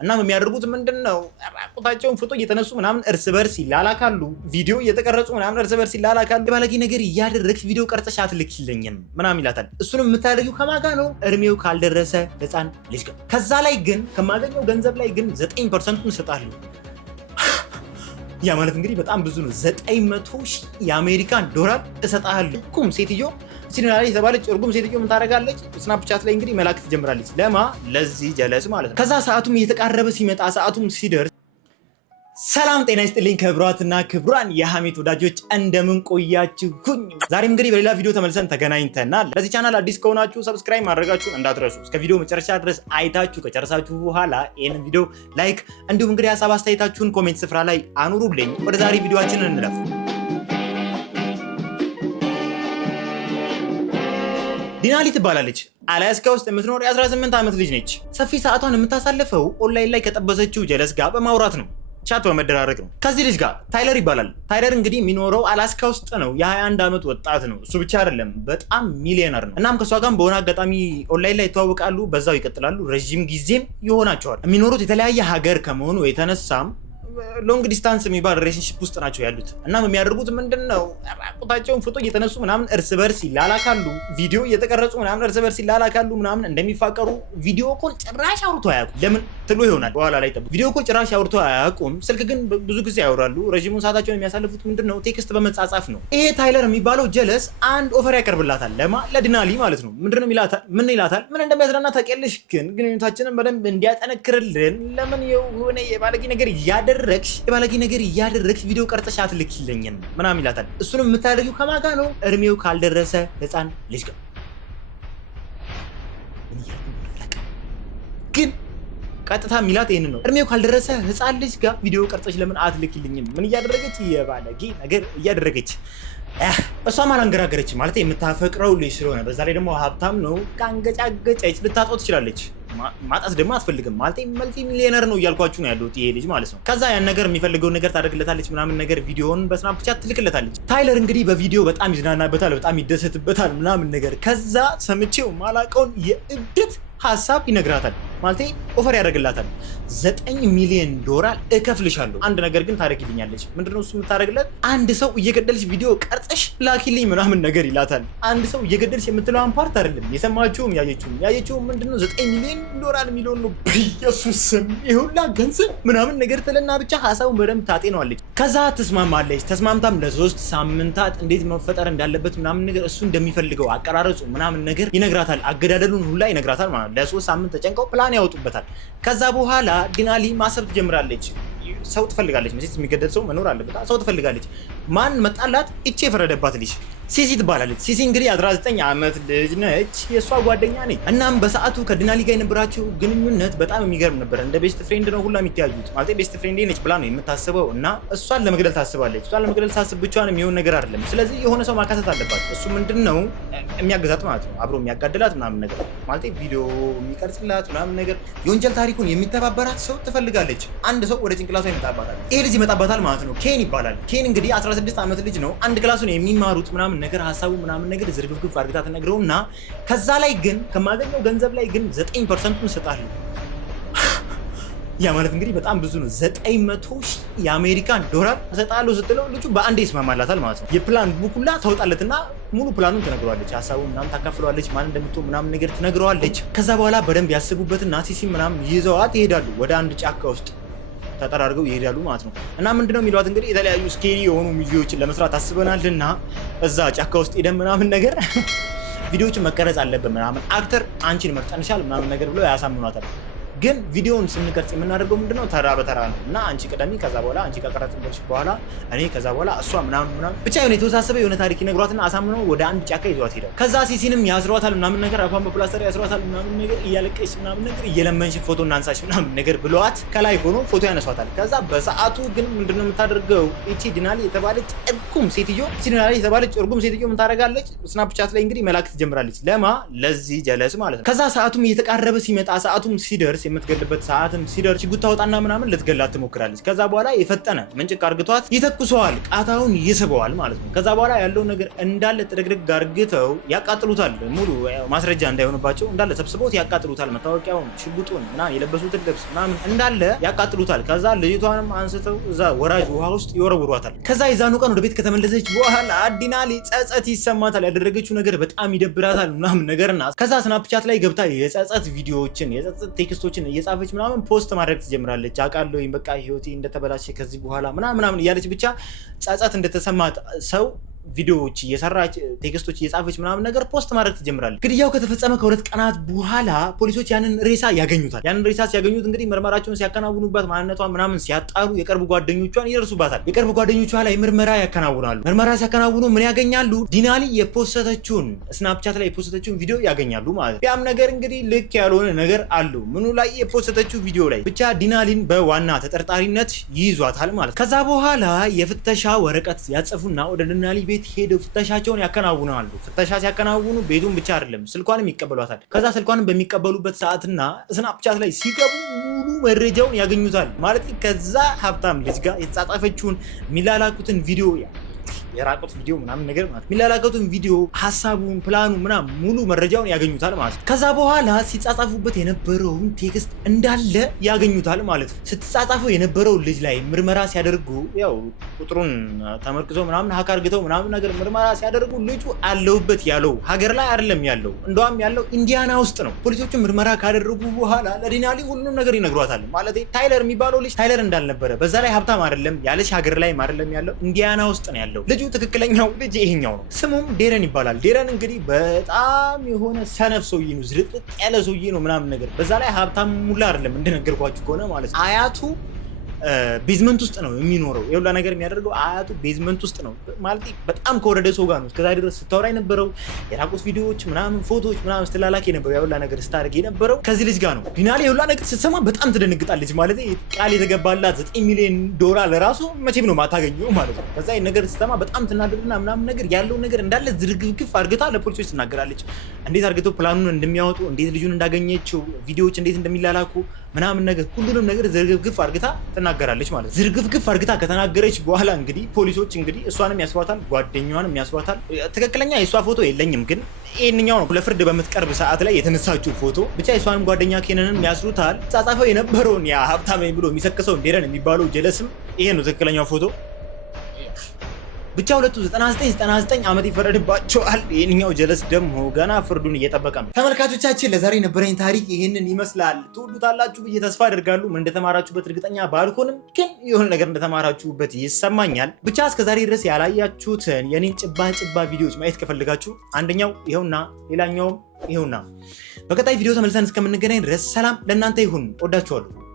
እናም የሚያደርጉት ምንድነው ራቁታቸውን ፎቶ እየተነሱ ምናምን እርስ በርስ ይላላካሉ። ቪዲዮ እየተቀረጹ ምናምን እርስ በርስ ይላላካሉ። የባለጌ ነገር እያደረግሽ ቪዲዮ ቀርጸሽ አትልኪልኝም ምናምን ይላታል። እሱንም የምታደርጊው ከማጋ ነው? እድሜው ካልደረሰ ህፃን ልጅ ጋር። ከዛ ላይ ግን ከማገኘው ገንዘብ ላይ ግን 9% እሰጣለሁ። ያ ማለት እንግዲህ በጣም ብዙ ነው። 900,000 የአሜሪካን ዶላር እሰጣለሁ። ኩም ሴትዮ ሲናሪ የተባለች እርጉም ሴትዮ ምን ታደርጋለች? ስናፕቻት ላይ እንግዲህ መላክ ትጀምራለች። ለማ ለዚህ ጀለስ ማለት ነው። ከዛ ሰዓቱም እየተቃረበ ሲመጣ ሰዓቱም ሲደርስ ሰላም ጤና ይስጥልኝ ክብሯትና ክብሯን የሐሜት ወዳጆች እንደምን ቆያችሁኝ? ዛሬም እንግዲህ በሌላ ቪዲዮ ተመልሰን ተገናኝተናል። ለዚህ ቻናል አዲስ ከሆናችሁ ሰብስክራይብ ማድረጋችሁን እንዳትረሱ። እስከ ቪዲዮ መጨረሻ ድረስ አይታችሁ ከጨረሳችሁ በኋላ ይህንን ቪዲዮ ላይክ፣ እንዲሁም እንግዲህ ሀሳብ አስተያየታችሁን ኮሜንት ስፍራ ላይ አኑሩልኝ። ወደ ዛሬ ቪዲዮአችን እንለፍ። ዲናሊ ትባላለች። አላስካ ውስጥ የምትኖር የ18 ዓመት ልጅ ነች። ሰፊ ሰዓቷን የምታሳልፈው ኦንላይን ላይ ከጠበሰችው ጀለስ ጋር በማውራት ነው። ቻት በመደራረግ ነው። ከዚህ ልጅ ጋር ታይለር ይባላል። ታይለር እንግዲህ የሚኖረው አላስካ ውስጥ ነው። የ21 ዓመት ወጣት ነው። እሱ ብቻ አይደለም፣ በጣም ሚሊዮነር ነው። እናም ከእሷ ጋር በሆነ አጋጣሚ ኦንላይን ላይ ይተዋወቃሉ፣ በዛው ይቀጥላሉ። ረዥም ጊዜም ይሆናቸዋል። የሚኖሩት የተለያየ ሀገር ከመሆኑ የተነሳም ሎንግ ዲስታንስ የሚባል ሪሌሽንሺፕ ውስጥ ናቸው ያሉት። እናም የሚያደርጉት ምንድነው ራቁታቸውን ፎቶ እየተነሱ ምናምን እርስ በርስ ይላላካሉ። ቪዲዮ እየተቀረጹ ምናምን እርስ በርስ ይላላካሉ ምናምን እንደሚፋቀሩ። ቪዲዮ ኮል ጭራሽ አውርቶ አያውቁም። ለምን ትሉ ይሆናል በኋላ ላይ ጠብቁ። ቪዲዮ ኮል ጭራሽ አውርቶ አያውቁም። ስልክ ግን ብዙ ጊዜ ያወራሉ። ረዥሙን ሰዓታቸውን የሚያሳልፉት ምንድነው ቴክስት በመጻጻፍ ነው። ይሄ ታይለር የሚባለው ጀለስ አንድ ኦፈር ያቀርብላታል። ለማ ለዲናሊ ማለት ነው። ምንድነው ይላታል? ምን ይላታል? ምን እንደሚያዝናና ታውቂያለሽ? ግን ግንኙነታችንን በደንብ እንዲያጠነክርልን ለምን የሆነ የባለጌ ነገር እያደረግሽ ቪዲዮ ቀርጸሽ አትልኪልኝም ምናምን ይላታል። እሱንም የምታደርጊው ከማጋ ነው? እድሜው ካልደረሰ ህፃን ልጅ ጋር። ግን ቀጥታ ሚላት ይሄንን ነው። እድሜው ካልደረሰ ህፃን ልጅ ጋር ቪዲዮ ቀርጸሽ ለምን አትልኪልኝም? ምን እያደረገች? የባለጌ ነገር እያደረገች። እሷም አላንገራገረች ማለት የምታፈቅረው ልጅ ስለሆነ፣ በዛ ላይ ደግሞ ሀብታም ነው። ካንገጫገጨች ልታጣው ትችላለች። ማጣት ደግሞ አትፈልግም ማለት መልቲ ሚሊዮነር ነው እያልኳችሁ ነው ያሉት ይሄ ልጅ ማለት ነው። ከዛ ያን ነገር የሚፈልገውን ነገር ታደርግለታለች ምናምን ነገር፣ ቪዲዮውን በስናፕቻት ትልክለታለች። ታይለር እንግዲህ በቪዲዮ በጣም ይዝናናበታል፣ በጣም ይደሰትበታል ምናምን ነገር። ከዛ ሰምቼው ማላቀውን የእብደት ሀሳብ ይነግራታል ማለት ኦፈር ያደርግላታል። 9 ሚሊዮን ዶላር እከፍልሻለሁ፣ አንድ ነገር ግን ታደርጊልኛለች። ምንድነው እሱ የምታደርግለት? አንድ ሰው እየገደልሽ ቪዲዮ ቀርጸሽ ላኪልኝ ምናምን ነገር ይላታል። አንድ ሰው እየገደልሽ የምትለዋን ፓርት አይደለም የሰማችሁም ያየችውም ምንድነው 9 ሚሊዮን ዶላር የሚለውን ነው። በኢየሱስ ስም ይሁላ ገንዘብ ምናምን ነገር ትልና ብቻ ሀሳቡን በደንብ ታጤነዋለች። ከዛ ትስማማለች። ተስማምታም ለ3 ሳምንታት እንዴት መፈጠር እንዳለበት ምናምን ነገር እሱ እንደሚፈልገው አቀራረጹ ምናምን ነገር ይነግራታል። አገዳደሉን ሁላ ይነግራታል ማለት ነው። ለ3 ሳምንት ተጨንቀው ፕላን ያወጡበታል። ከዛ በኋላ ዲናሊ ማሰብ ትጀምራለች። ሰው ትፈልጋለች። መቼስ የሚገደል ሰው መኖር አለበት። ሰው ትፈልጋለች። ማን መጣላት? እቺ የፈረደባት ልጅ ሲሲ ትባላለች። ሲሲ እንግዲህ 19 ዓመት ልጅ ነች። የእሷ ጓደኛ ነች። እናም በሰዓቱ ከዲናሊ ጋር የነበራቸው ግንኙነት በጣም የሚገርም ነበር። እንደ ቤስት ፍሬንድ ነው ሁላ የሚተያዩት። ማለት ቤስት ፍሬንድ ነች ብላ ነው የምታስበው እና እሷን ለመግደል ታስባለች። እሷን ለመግደል ታስብ ብቻዋን የሚሆን ነገር አይደለም። ስለዚህ የሆነ ሰው ማካተት አለባት። እሱ ምንድነው የሚያገዛት ማለት ነው፣ አብሮ የሚያጋድላት ምናምን ነገር ማለት ቪዲዮ የሚቀርጽላት ምናምን ነገር፣ የወንጀል ታሪኩን የሚተባበራት ሰው ትፈልጋለች። አንድ ሰው ወደ ጭንቅላቷ ይመጣባታል። ይሄ ልጅ ይመጣባታል ማለት ነው። ኬን ይባላል። ኬን እንግዲህ 16 ዓመት ልጅ ነው። አንድ ክላስ ነው የሚማሩት ምናምን ነገር ሀሳቡ ምናምን ነገር ዝርግፍግፍ አድርጋ ትነግረውና ከዛ ላይ ግን ከማገኘው ገንዘብ ላይ ግን 9% እሰጣለሁ። ያ ማለት እንግዲህ በጣም ብዙ ነው። 900,000 የአሜሪካን ዶላር እሰጣለሁ ስትለው ልጁ በአንዴ ይስማማላታል ማለት ነው። የፕላን ቡኩላ ታወጣለትና ሙሉ ፕላኑን ትነግረዋለች። ሀሳቡ ምናምን ታካፍለዋለች። ማን እንደምትሆን ምናምን ነገር ትነግረዋለች። ከዛ በኋላ በደንብ ያስቡበትና ሲሲ ምናምን ይዘዋት ይሄዳሉ። ወደ አንድ ጫካ ውስጥ ተጠራርገው ይሄዳሉ ማለት ነው። እና ምንድነው የሚሏት እንግዲህ የተለያዩ ስኬሪ የሆኑ ቪዲዮዎችን ለመስራት አስበናልና እዛ ጫካ ውስጥ ሄደን ምናምን ነገር ቪዲዮዎችን መቀረጽ አለብን ምናምን፣ አክተር አንቺን መርጠንሻል ምናምን ነገር ብለው ያሳምኗታል። ግን ቪዲዮውን ስንቀርጽ የምናደርገው ምንድነው ተራ በተራ ነው። እና አንቺ ቀደሚ፣ ከዛ በኋላ አንቺ ከቀረጽሽ በኋላ እኔ፣ ከዛ በኋላ እሷ ምናምን ብቻ የሆነ የተወሳሰበ የሆነ ታሪክ ይነግሯትና አሳምነው ወደ አንድ ጫካ ይዟት ሄዳል። ከዛ ሲሲንም ያስሯታል ምናምን ነገር፣ አፏን በፕላስተር ያስሯታል ምናምን ነገር፣ እያለቀች ምናምን ነገር፣ እየለመንሽ ፎቶ እናንሳሽ ምናምን ነገር ብለዋት ከላይ ሆኖ ፎቶ ያነሷታል። ከዛ በሰዓቱ ግን ምንድነው የምታደርገው እቺ ዲናሊ የተባለች እርጉም ሴትዮ ምን ታደርጋለች? ስናፕቻት ላይ እንግዲህ መላክ ትጀምራለች። ለማ ለዚህ ጀለስ ማለት ነው። ከዛ ሰዓቱም እየተቃረበ ሲመጣ ሰዓቱም ሲደርስ የምትገልበት ሰዓትም ሲደርስ ሽጉጥ ታወጣና ምናምን ልትገላት ትሞክራለች። ከዛ በኋላ የፈጠነ መንጭቅ አርግቷት ይተኩሰዋል፣ ቃታውን ይስበዋል ማለት ነው። ከዛ በኋላ ያለውን ነገር እንዳለ ጥርግርግ አርግተው ያቃጥሉታል። ሙሉ ማስረጃ እንዳይሆንባቸው እንዳለ ሰብስበውት ያቃጥሉታል። መታወቂያውን፣ ሽጉጡን ምናምን የለበሱትን ልብስ ምናምን እንዳለ ያቃጥሉታል። ከዛ ልጅቷንም አንስተው እዛ ወራጅ ውሃ ውስጥ ይወረውሯታል። ከዛ የዛኑ ቀን ወደ ቤት ከተመለሰች በኋላ ዲናሊ ጸጸት ይሰማታል። ያደረገችው ነገር በጣም ይደብራታል ምናምን ነገርና ከዛ ስናፕቻት ላይ ገብታ የጸጸት ቪዲዮዎችን የጸጸት ቴክስቶችን እየጻፈች ምናምን ፖስት ማድረግ ትጀምራለች። አውቃለሁ በቃ ህይወቴ እንደተበላሸ ከዚህ በኋላ ምናምን እያለች ብቻ ጸጸት እንደተሰማት ሰው ቪዲዮዎች እየሰራች ቴክስቶች እየጻፈች ምናምን ነገር ፖስት ማድረግ ትጀምራለች። ግድያው ከተፈጸመ ከ2 ቀናት በኋላ ፖሊሶች ያንን ሬሳ ያገኙታል። ያንን ሬሳ ሲያገኙት እንግዲህ ምርመራቸውን ሲያከናውኑባት ማንነቷን ምናምን ሲያጣሩ የቅርብ ጓደኞቿን ይደርሱባታል። የቅርብ ጓደኞቿ ላይ ምርመራ ያከናውናሉ። ምርመራ ሲያከናውኑ ምን ያገኛሉ? ዲናሊ የፖስተተችውን ስናፕቻት ላይ የፖስተተችውን ቪዲዮ ያገኛሉ ማለት ነው። ያም ነገር እንግዲህ ልክ ያልሆነ ነገር አለው። ምኑ ላይ? የፖስተተችው ቪዲዮ ላይ። ብቻ ዲናሊን በዋና ተጠርጣሪነት ይይዟታል ማለት ነው። ከዛ በኋላ የፍተሻ ወረቀት ያጽፉና ወደ ዲናሊ ቤት ሄደው ፍተሻቸውን ያከናውናሉ። ፍተሻ ሲያከናውኑ ቤቱን ብቻ አይደለም ስልኳንም ይቀበሏታል። ከዛ ስልኳንም በሚቀበሉበት ሰዓትና ስናፕቻት ላይ ሲገቡ ሙሉ መረጃውን ያገኙታል ማለት ከዛ ሀብታም ልጅ ጋር የተጻጻፈችውን የሚላላኩትን ቪዲዮ የራቁት ቪዲዮ ምናምን ነገር ማለት የሚላላከቱን ቪዲዮ ሐሳቡን ፕላኑ ምናምን ሙሉ መረጃውን ያገኙታል ማለት ነው። ከዛ በኋላ ሲጻጻፉበት የነበረውን ቴክስት እንዳለ ያገኙታል ማለት ነው። ስትጻጻፈው የነበረው ልጅ ላይ ምርመራ ሲያደርጉ ያው ቁጥሩን ተመርክዘው ምናምን ሀክ አርግተው ምናምን ነገር ምርመራ ሲያደርጉ ልጁ አለውበት ያለው ሀገር ላይ አይደለም ያለው፣ እንደውም ያለው ኢንዲያና ውስጥ ነው። ፖሊሶቹ ምርመራ ካደረጉ በኋላ ለዲናሊ ሁሉንም ነገር ይነግሯታል ማለት ታይለር የሚባለው ልጅ ታይለር እንዳልነበረ፣ በዛ ላይ ሀብታም አይደለም ያለች ሀገር ላይ አይደለም ያለው ኢንዲያና ውስጥ ነው ያለው። ልጁ ትክክለኛው ልጅ ይሄኛው ነው። ስሙም ዴረን ይባላል። ዴረን እንግዲህ በጣም የሆነ ሰነፍ ሰውዬ ነው፣ ዝርጥጥ ያለ ሰውዬ ነው ምናምን ነገር። በዛ ላይ ሀብታም ሙላ አይደለም እንደነገርኳችሁ ከሆነ ማለት ነው። አያቱ ቤዝመንት ውስጥ ነው የሚኖረው። የሁላ ነገር የሚያደርገው አያቱ ቤዝመንት ውስጥ ነው ማለት በጣም ከወረደ ሰው ጋር ነው እስከዛ ድረስ ስታወራ የነበረው። የራቁት ቪዲዮዎች ምናምን ፎቶዎች ምናምን ስትላላክ የነበረው የሁላ ነገር ስታደርግ የነበረው ከዚህ ልጅ ጋር ነው። ዲናሊ የሁላ ነገር ስትሰማ በጣም ትደነግጣለች ማለት ቃል የተገባላት $9 ሚሊዮን ለራሱ መቼም ነው ማታገኘው ማለት ነው። ከዛ ይሄን ነገር ስትሰማ በጣም ትናደድና ምናምን ነገር ያለው ነገር እንዳለ ዝርግፍግፍ አርግታ ለፖሊሶች ትናገራለች። እንዴት አርግተው ፕላኑን እንደሚያወጡ፣ እንዴት ልጁን እንዳገኘችው፣ ቪዲዮዎች እንዴት እንደሚላላኩ ምናምን ነገር ሁሉንም ነገር ዝርግፍግፍ አርግታ ተናገራለች ማለት ነው። ዝርግፍግፍ አርግታ ከተናገረች በኋላ እንግዲህ ፖሊሶች እንግዲህ እሷንም ያስሯታል፣ ጓደኛዋንም ያስሯታል። ትክክለኛ የእሷ ፎቶ የለኝም ግን ይሄንኛው ነው ለፍርድ በምትቀርብ ሰዓት ላይ የተነሳችው ፎቶ። ብቻ የእሷንም ጓደኛ ኬነንም ያስሩታል። ጻጻፈው የነበረውን ያ ሀብታም ብሎ የሚሰክሰው ዴረን የሚባለው ጀለስም ይሄ ነው ትክክለኛው ፎቶ። ብቻ ሁለቱ 99 ዓመት ይፈረድባቸዋል። ይህንኛው ጀለስ ደግሞ ገና ፍርዱን እየጠበቀ ነው። ተመልካቾቻችን ለዛሬ የነበረኝ ታሪክ ይህንን ይመስላል። ትወዱታላችሁ ብዬ ተስፋ አደርጋለሁ። ምን እንደተማራችሁበት እርግጠኛ ባልሆንም ግን የሆነ ነገር እንደተማራችሁበት ይሰማኛል። ብቻ እስከዛሬ ድረስ ያላያችሁትን የኔን ጭባ ቪዲዮዎች ማየት ከፈልጋችሁ አንደኛው ይኸውና፣ ሌላኛውም ይኸውና። በቀጣይ ቪዲዮ ተመልሰን እስከምንገናኝ ድረስ ሰላም ለእናንተ ይሁን። ወዳችኋለሁ።